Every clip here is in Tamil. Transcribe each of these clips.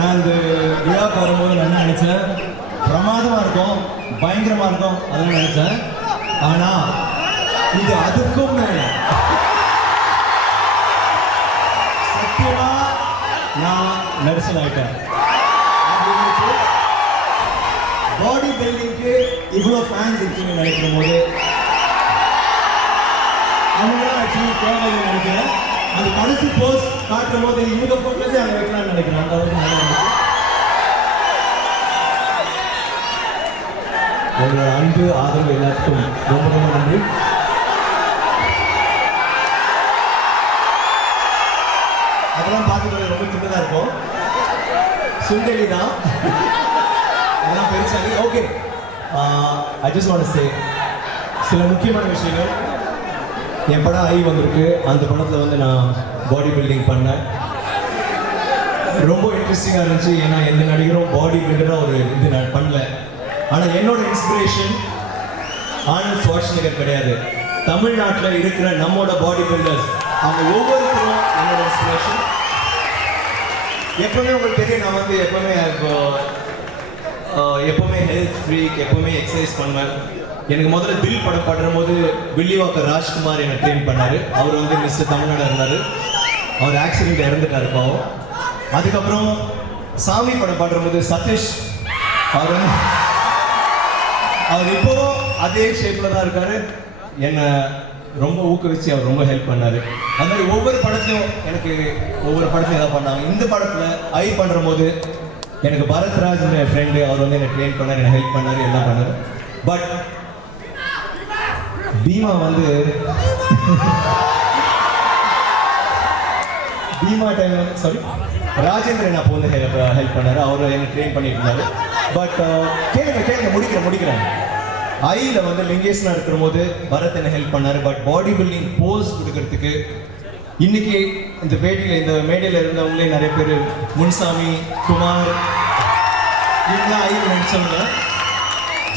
நான் இந்த விழாவுக்கு வரும்போது நான் நினச்சேன்? பிரமாதமாக இருக்கும் பயங்கரமாக இருக்கும் அதெல்லாம் நினச்சேன்? ஆனால் இது அதுக்கும் மேலே. சத்தியமாக நான் நெரிசல் ஆகிட்டேன் பாடி பில்டிங்க்கு இவ்வளோ ஃபேன்ஸ் இருக்குன்னு நினைக்கும் போது அவங்களாம் ஆக்சுவலி தேவைன்னு நினைக்கிறேன். அந்த கடைசி போஸ்ட் காட்டும் போது இவங்க போட்டதே அங்கே வைக்கலாம்னு நினைக்கிறேன். அந்த அளவுக்கு. உங்களோட அன்பு ஆதரவு எல்லாத்துக்கும் ரொம்ப ரொம்ப நன்றி. அதெல்லாம் பார்த்துக்கிறது ரொம்ப சின்னதாக இருக்கும். சுண்டலி தான். அதெல்லாம் பெருசாகி okay I just want say சில முக்கியமான விஷயங்கள். என் படம் ஐ வந்திருக்கு. அந்த படத்தில் வந்து நான் பாடி பில்டிங் பண்ணேன். ரொம்ப இன்ட்ரெஸ்டிங்காக இருந்துச்சு. ஏன்னா எந்த நடிகரும் பாடி பில்டராக ஒரு இது நான் பண்ணல. ஆனால் என்னோட இன்ஸ்பிரேஷன் ஆனந்த் சுவாஷ்நகர் கிடையாது. தமிழ்நாட்டில் இருக்கிற நம்மோட பாடி பில்டர்ஸ் அவங்க ஒவ்வொருத்தரும் என்னோட இன்ஸ்பிரேஷன் எப்பவுமே உங்களுக்கு தெரியும் நான் வந்து எப்பவுமே இப்போ, எப்பவுமே ஹெல்த் ஃப்ரீக் எப்பவுமே எக்ஸசைஸ் பண்ணுவேன். எனக்கு முதல்ல தில் படம் பண்ணும்போது வில்லிவாக்கர் ராஜ்குமார் என்னை ட்ரெயின் பண்ணாரு. அவர் வந்து மிஸ்டர் தமிழ்நாடு இருந்தார். அவர் ஆக்சிடென்ட் இறந்துட்டார் பாவம். அதுக்கப்புறம் சாமி படம் பண்ணும்போது சதீஷ் அவர் வந்து அவர் இப்போ அதே ஷேப்ல தான் இருக்காரு. என்னை ரொம்ப ஊக்குவிச்சு அவர் ரொம்ப ஹெல்ப் பண்ணாரு. அது மாதிரி ஒவ்வொரு படத்துலையும் எனக்கு ஒவ்வொரு படத்துலையும் எதாவது பண்ணாங்க. இந்த படத்துல ஐ பண்ணுற போது எனக்கு பரத்ராஜ் என் ஃப்ரெண்டு அவர் வந்து என்னை ட்ரெயின் பண்ணார் என்னை ஹெல்ப் பண்ணாரு எல்லாம் பண்ணார். பட் பீமா வந்து பீமா டைம் சாரி ராஜேந்திரன் அப்போ வந்து ஹெல்ப் பண்ணார் பண்ணாரு. அவர் எனக்கு ட்ரெயின் பண்ணிட்டு இருந்தாரு. பட் uh, கேளுங்க கேளுங்க முடிக்கிறேன் முடிக்கிறேன். ஐயில் வந்து லிங்கேஷ் நடக்கிற போது பரத் என்ன ஹெல்ப் பண்ணாரு. பட் பாடி பில்டிங் போஸ் கொடுக்கறதுக்கு இன்னைக்கு இந்த பேட்டியில் இந்த மேடையில் இருந்தவங்களே நிறைய பேர் முன்சாமி குமார் இவங்க ஐயில் நடிச்சவங்க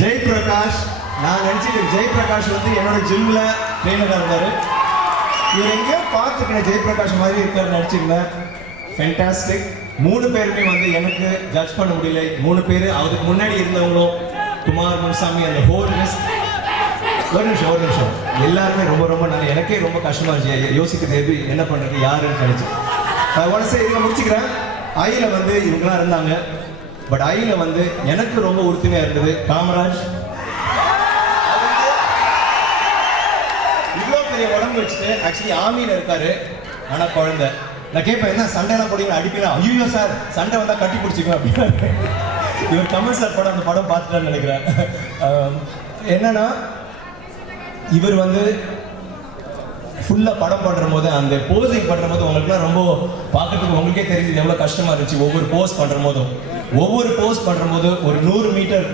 ஜெய் பிரகாஷ் நான் நினைச்சிட்டு ஜெய் பிரகாஷ் வந்து என்னோட ஜிம்ல ட்ரெயினராக இருந்தாரு. இவர் எங்கேயோ பார்த்துருக்கேன் ஜெய் பிரகாஷ் மாதிரி இருக்காரு நினச்சிருந்தேன் ஃபென்டாஸ்டிக் மூணு பேருமே வந்து எனக்கு ஜட்ஜ் பண்ண முடியல. மூணு பேர் அதுக்கு முன்னாடி இருந்தவங்களும் குமார் முன்சாமி அந்த ஹோல் லிஸ்ட் ஒரு நிமிஷம் ஒரு நிமிஷம். எல்லாருமே ரொம்ப ரொம்ப நல்ல எனக்கே ரொம்ப கஷ்டமா இருந்துச்சு. யோசிக்கிறது எப்படி என்ன பண்றது யாருன்னு நினைச்சு. உடனே இதை முடிச்சுக்கிறேன். ஐயில் வந்து இவங்களாம் இருந்தாங்க. பட் ஐயில் வந்து எனக்கு ரொம்ப உறுதுணையா இருந்தது காமராஜ். பெரிய வச்சுட்டு ஆக்சுவலி ஆர்மியில் இருக்காரு. ஆனா குழந்தை. நான் கேட்பேன் என்ன சண்டைலாம் போடுங்க அடிப்பீங்களா ஐயோ சார் சண்டை வந்தா கட்டி பிடிச்சிக்கோ அப்படின்னு இவர் கமல் சார் படம் அந்த படம் பார்த்துட்டான்னு நினைக்கிறேன். என்னன்னா இவர் வந்து ஃபுல்லாக படம் பண்ணுற போது அந்த போஸிங் பண்ணுற போது உங்களுக்குலாம் ரொம்ப பார்க்கறதுக்கு உங்களுக்கே தெரியுது எவ்வளோ கஷ்டமாக இருந்துச்சு. ஒவ்வொரு போஸ் பண்ணுற போதும். ஒவ்வொரு போஸ் பண்ணுற போது ஒரு நூறு மீட்டர்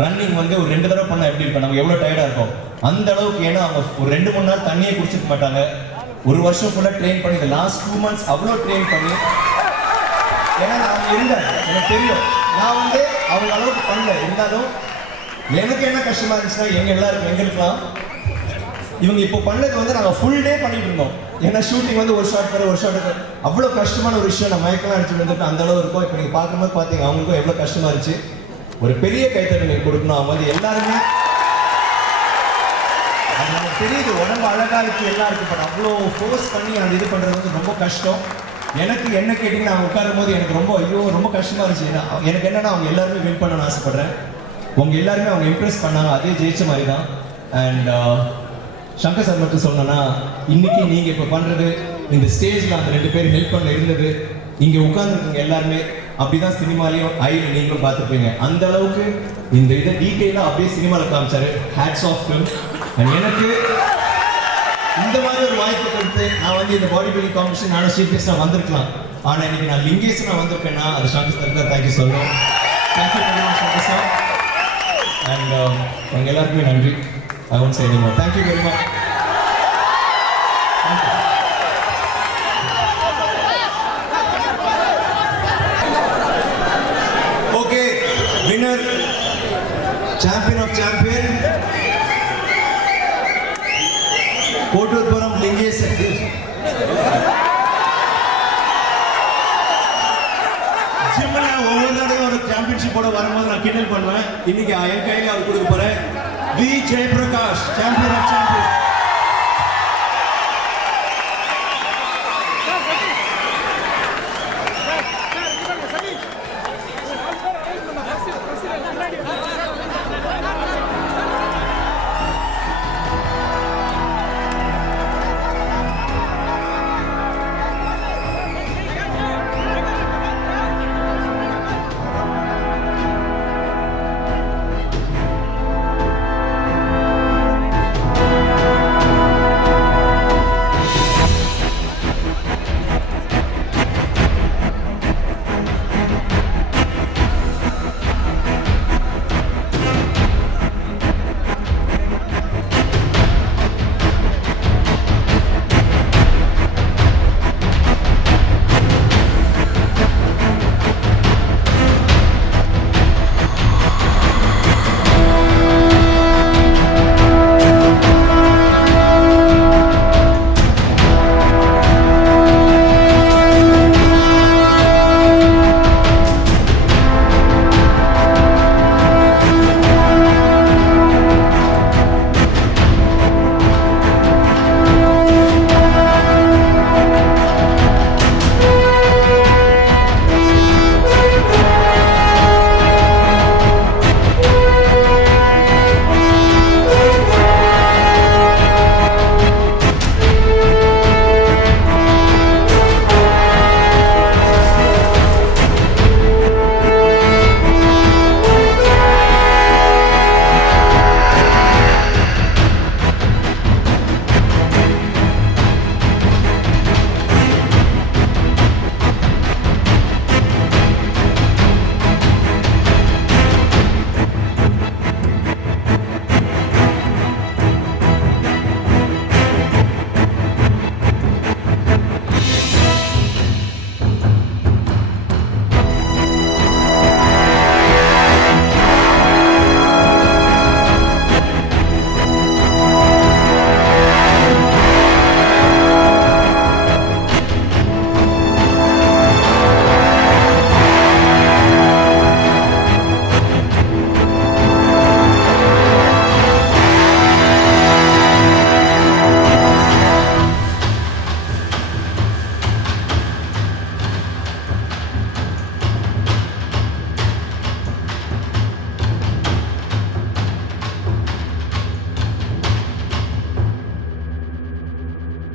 ரன்னிங் வந்து ஒரு ரெண்டு தடவை பண்ணால் எப்படி இருக்கும்? நம்ம எவ்வளோ டயர்டாக இருக்கும் அந்த அளவுக்கு ஏன்னா அவங்க ஒரு ரெண்டு மூணு நாள் தண்ணியே குடிச்சிருக்க மாட்டாங்க. ஒரு வருஷம் ஃபுல்லாக ட்ரெயின் பண்ணி லாஸ்ட் டூ மந்த்ஸ் அவ்வளோ ட்ரெயின் பண்ணி ஏன்னா நான் இருந்தேன். எனக்கு தெரியும். நான் வந்து அவங்க அளவுக்கு பண்ணல. இருந்தாலும் எனக்கு என்ன கஷ்டமா இருந்துச்சுன்னா எங்க எல்லாருக்கும் எங்களுக்குலாம் இவங்க இப்போ பண்ணது வந்து நாங்கள் ஃபுல் டே பண்ணிட்டு இருந்தோம். ஏன்னா ஷூட்டிங் வந்து ஒரு ஷாட் வர ஒரு ஷாட் அவ்வளோ கஷ்டமான ஒரு விஷயம் நான் மயக்கலாம் அடிச்சுட்டு வந்துட்டு அந்த அளவு இருக்கும். இப்போ நீங்கள் பார்க்கும்போது பார்த்தீங்க அவங்களுக்கும் எவ்வளோ கஷ்டமா இருந்துச்சு. ஒரு பெரிய கைத்தறி நீங்கள் கொடுக்கணும். அவங்க வந்து எல்லாருமே அது தெரியுது. உடம்பு அழகா இருக்கு எல்லாம் இருக்கு. பட் அவ்வளோ ஃபோர்ஸ் பண்ணி அந்த இது பண்றது வந்து ரொம்ப கஷ்டம். எனக்கு என்ன கேட்டிங்கன்னா நான் உட்காரும் போது எனக்கு ரொம்ப ஐயோ ரொம்ப கஷ்டமா இருந்துச்சு. எனக்கு என்னன்னா அவங்க எல்லாருமே வின் பண்ணணும்னு ஆசைப்படுறேன். உங்க எல்லாருமே அவங்க இம்ப்ரெஸ் பண்ணாங்க. அதே ஜெயிச்ச மாதிரி தான். அண்ட் uh, சங்கர் சார் மட்டும் சொன்னேன்னா இன்னைக்கு நீங்க இப்ப பண்றது இந்த ஸ்டேஜ்ல அந்த ரெண்டு பேர் ஹெல்ப் பண்ண இருந்தது இங்க உட்கார்ந்துருக்கீங்க எல்லாருமே. அப்படிதான் சினிமாலையும் ஐயில் நீங்களும் பார்த்துருப்பீங்க. அந்த அளவுக்கு இந்த இதை டீட்டெயிலாக அப்படியே சினிமாவில் காமிச்சாரு. ஹேட்ஸ் ஆஃப் ஃபிலிம் அண்ட் எனக்கு இந்த மாதிரி ஒரு வாய்ப்பு கொடுத்து நான் வந்து இந்த பாடி பில்டிங் காம்படிஷன் நானும் சீஃப் கெஸ்டாக வந்திருக்கலாம். ஆனால் இன்னைக்கு நான் லிங்கேஸ் நான் வந்திருக்கேன்னா அது சங்கர் சார் தான் தேங்க்யூ சொல்கிறேன் thank you very much sir and உங்க எல்லாருக்குமே நன்றி. I won't say thank you very much champion of champion Kotturpuram Lingesh ஜிம்மில் ஒவ்வொரு தடவை ஒரு சாம்பியன்ஷிப்போட வரும்போது நான் கிண்டல் பண்ணுவேன். இன்னைக்கு என் கையில் அவர் கொடுக்க போறேன். V. Jayaprakash champion of champion